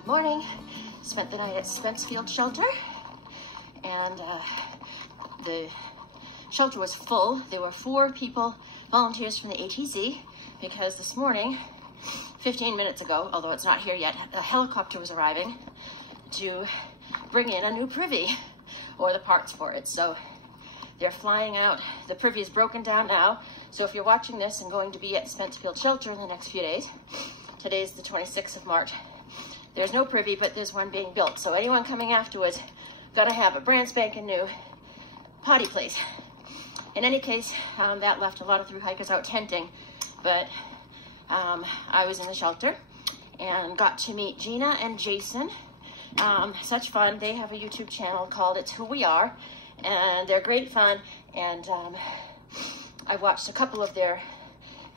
Good morning. Spent the night at Spence Shelter, and the shelter was full. There were 4 people, volunteers from the ATC, because this morning, 15 minutes ago, although it's not here yet, a helicopter was arriving to bring in a new privy, or the parts for it. So they're flying out. The privy is broken down now. So if you're watching this and going to be at Spence Shelter in the next few days, today's the 26th of March, there's no privy, but there's one being built. So anyone coming afterwards, gotta have a brand spanking new potty place. In any case, that left a lot of thru hikers out tenting, but I was in the shelter and got to meet Gina and Jason. Such fun. They have a YouTube channel called It's Who We Are, and they're great fun. And I watched a couple of their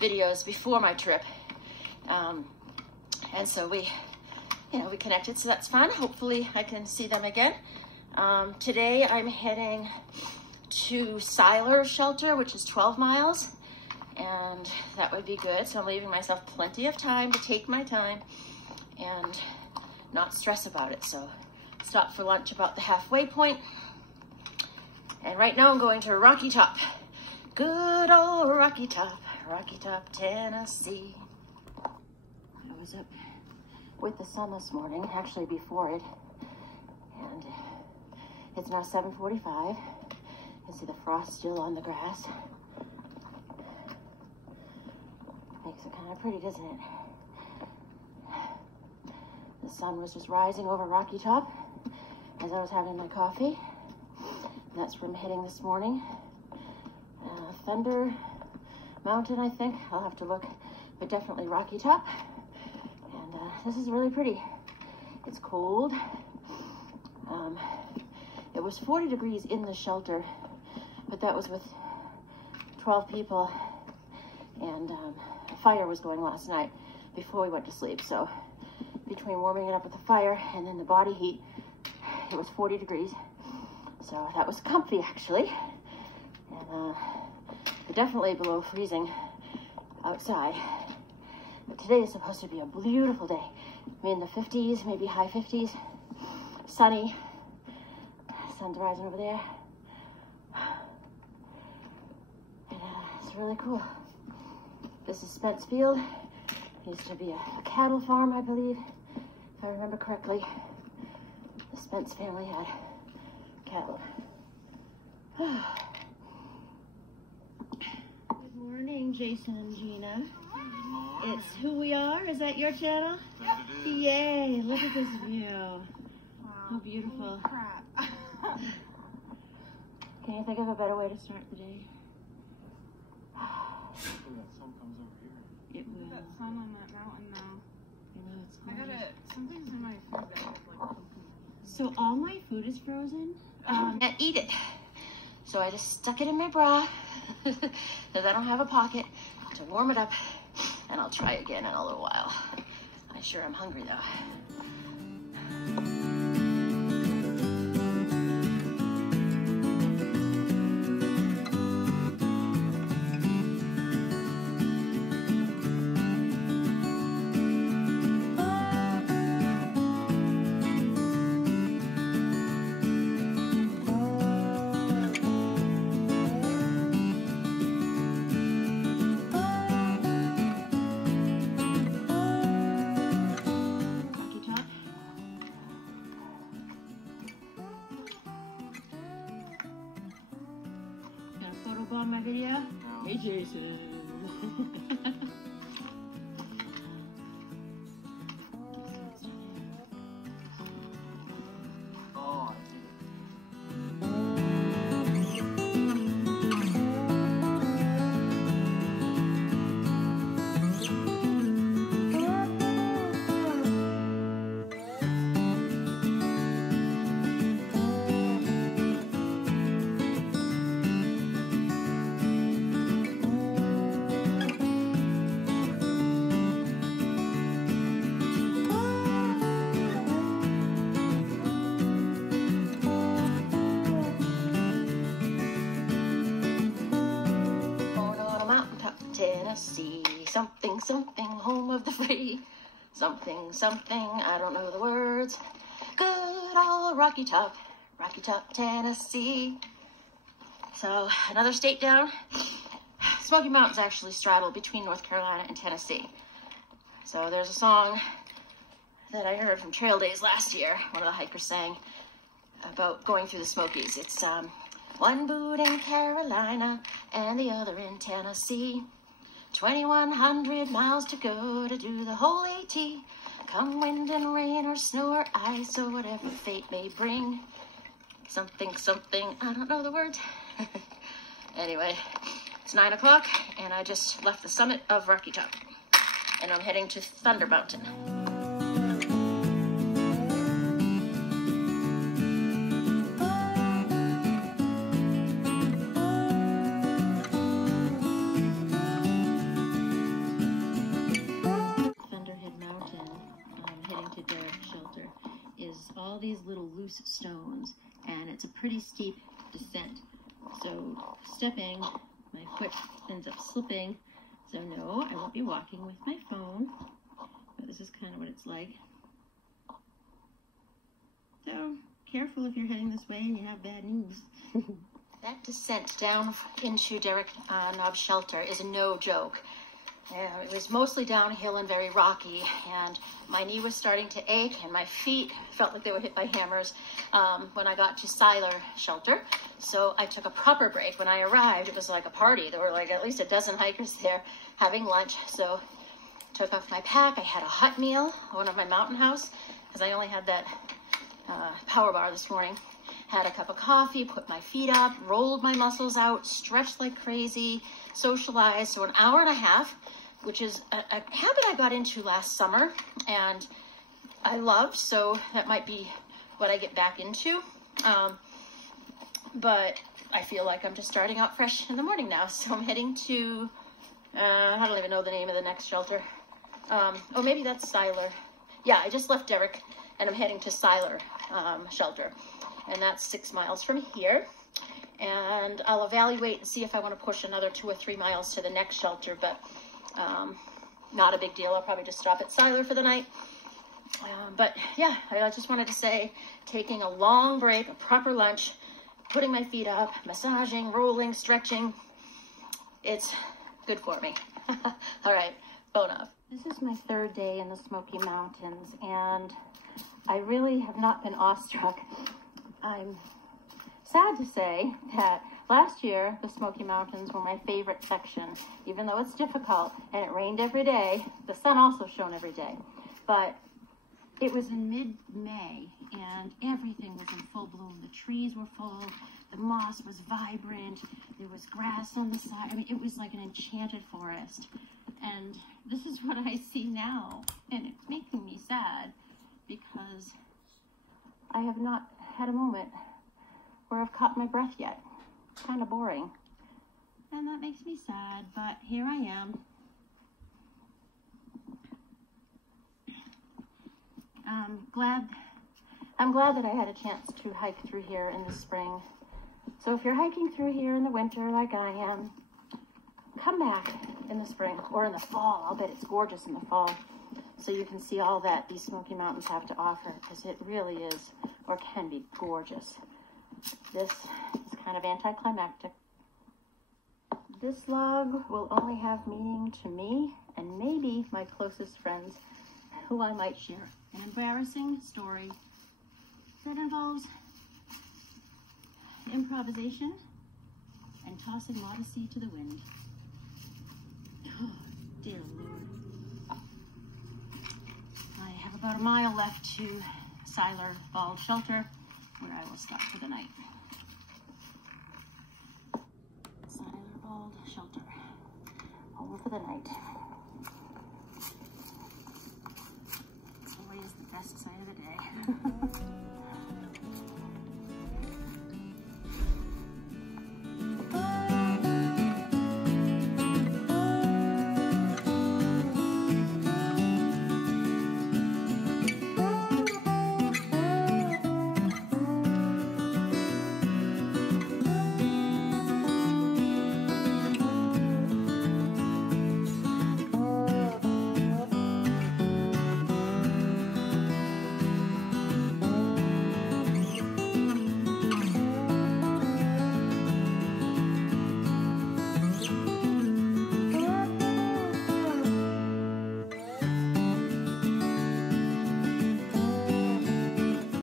videos before my trip, and so we connected, so that's fun. Hopefully I can see them again. Today I'm heading to Siler shelter, which is 12 miles, and that would be good. So I'm leaving myself plenty of time to take my time and not stress about it. So stop for lunch about the halfway point. And right now I'm going to Rocky Top. Good old Rocky Top, Tennessee. I was up with the sun this morning, actually before it, and it's now 7:45. You can see the frost still on the grass. Makes it kind of pretty, doesn't it? The sun was just rising over Rocky Top as I was having my coffee. And that's where I'm heading this morning. Thunder Mountain, I think. I'll have to look, but definitely Rocky Top. And this is really pretty. It's cold. It was 40 degrees in the shelter, but that was with 12 people, and a fire was going last night before we went to sleep. So between warming it up with the fire and then the body heat, it was 40 degrees. So that was comfy, actually. And definitely below freezing outside. But today is supposed to be a beautiful day. I mean, the 50s, maybe high 50s. Sunny. Sun's rising over there. And it's really cool. This is Spence Field. It used to be a cattle farm, I believe, if I remember correctly. The Spence family had cattle. Good morning, Jason and Gina. It's Who We Are. Is that your channel? Yes, it is. Yay! Look at this view. Wow. How beautiful. Holy crap. Can you think of a better way to start the day? Hopefully that sun comes over here. It will. That sun on that mountain now. I know, it's I gorgeous. something's in my food that is like So all my food is frozen. And eat it. So I just stuck it in my bra because I don't have a pocket to warm it up, and I'll try again in a little while. I sure am hungry though. On my video? No. Hey, Jason. Oh, something, something, I don't know the words. Good old Rocky Top, Tennessee. So another state down. Smoky Mountains actually straddle between North Carolina and Tennessee. So there's a song that I heard from Trail Days last year. One of the hikers sang about going through the Smokies. It's one boot in Carolina and the other in Tennessee. 2,100 miles to go to do the whole AT. Come wind and rain or snow or ice or whatever fate may bring. Something, something, I don't know the words. Anyway, it's 9 o'clock and I just left the summit of Rocky Top and I'm heading to Thunder Mountain. All these little loose stones, and it's a pretty steep descent. So stepping, my foot ends up slipping. So no, I won't be walking with my phone. But this is kind of what it's like. So careful if you're heading this way and you have bad news. That descent down into Derek Knobb's shelter is no joke. It was mostly downhill and very rocky, and my knee was starting to ache, and my feet felt like they were hit by hammers when I got to Siler shelter. So I took a proper break. When I arrived, it was like a party. There were like at least a dozen hikers there having lunch. So took off my pack. I had a hot meal, one of my mountain house, because I only had that power bar this morning. Had a cup of coffee, put my feet up, rolled my muscles out, stretched like crazy, socialized. So an hour and a half, which is a habit I got into last summer and I loved, so that might be what I get back into. But I feel like I'm just starting out fresh in the morning now. So I'm heading to, I don't even know the name of the next shelter. Oh, maybe that's Siler. Yeah, I just left Derek and I'm heading to Siler shelter. And that's 6 miles from here. And I'll evaluate and see if I want to push another 2 or 3 miles to the next shelter, but not a big deal. I'll probably just stop at Siler for the night. But yeah, I just wanted to say, taking a long break, a proper lunch, putting my feet up, massaging, rolling, stretching, it's good for me. All right, phone off. This is my 3rd day in the Smoky Mountains, and I really have not been awestruck. I'm sad to say that last year, the Smoky Mountains were my favorite section. Even though it's difficult and it rained every day, the sun also shone every day. But it was in mid-May and everything was in full bloom. The trees were full, the moss was vibrant, there was grass on the side. I mean, it was like an enchanted forest. And this is what I see now. And it's making me sad because I have not had a moment where I've caught my breath yet. Kind of boring. And that makes me sad, but here I am. I'm glad that I had a chance to hike through here in the spring. So if you're hiking through here in the winter like I am, come back in the spring or in the fall. I'll bet it's gorgeous in the fall. So you can see all that these Smoky Mountains have to offer, because it really is, or can be, gorgeous. This is kind of anticlimactic. This log will only have meaning to me and maybe my closest friends who I might share an embarrassing story that involves improvisation and tossing modesty to the wind. Oh, dear Lord. I have about a mile left to Siler Bald Shelter, where I will stop for the night. Siler Bald Shelter, home for the night. It's always the best sight of the day.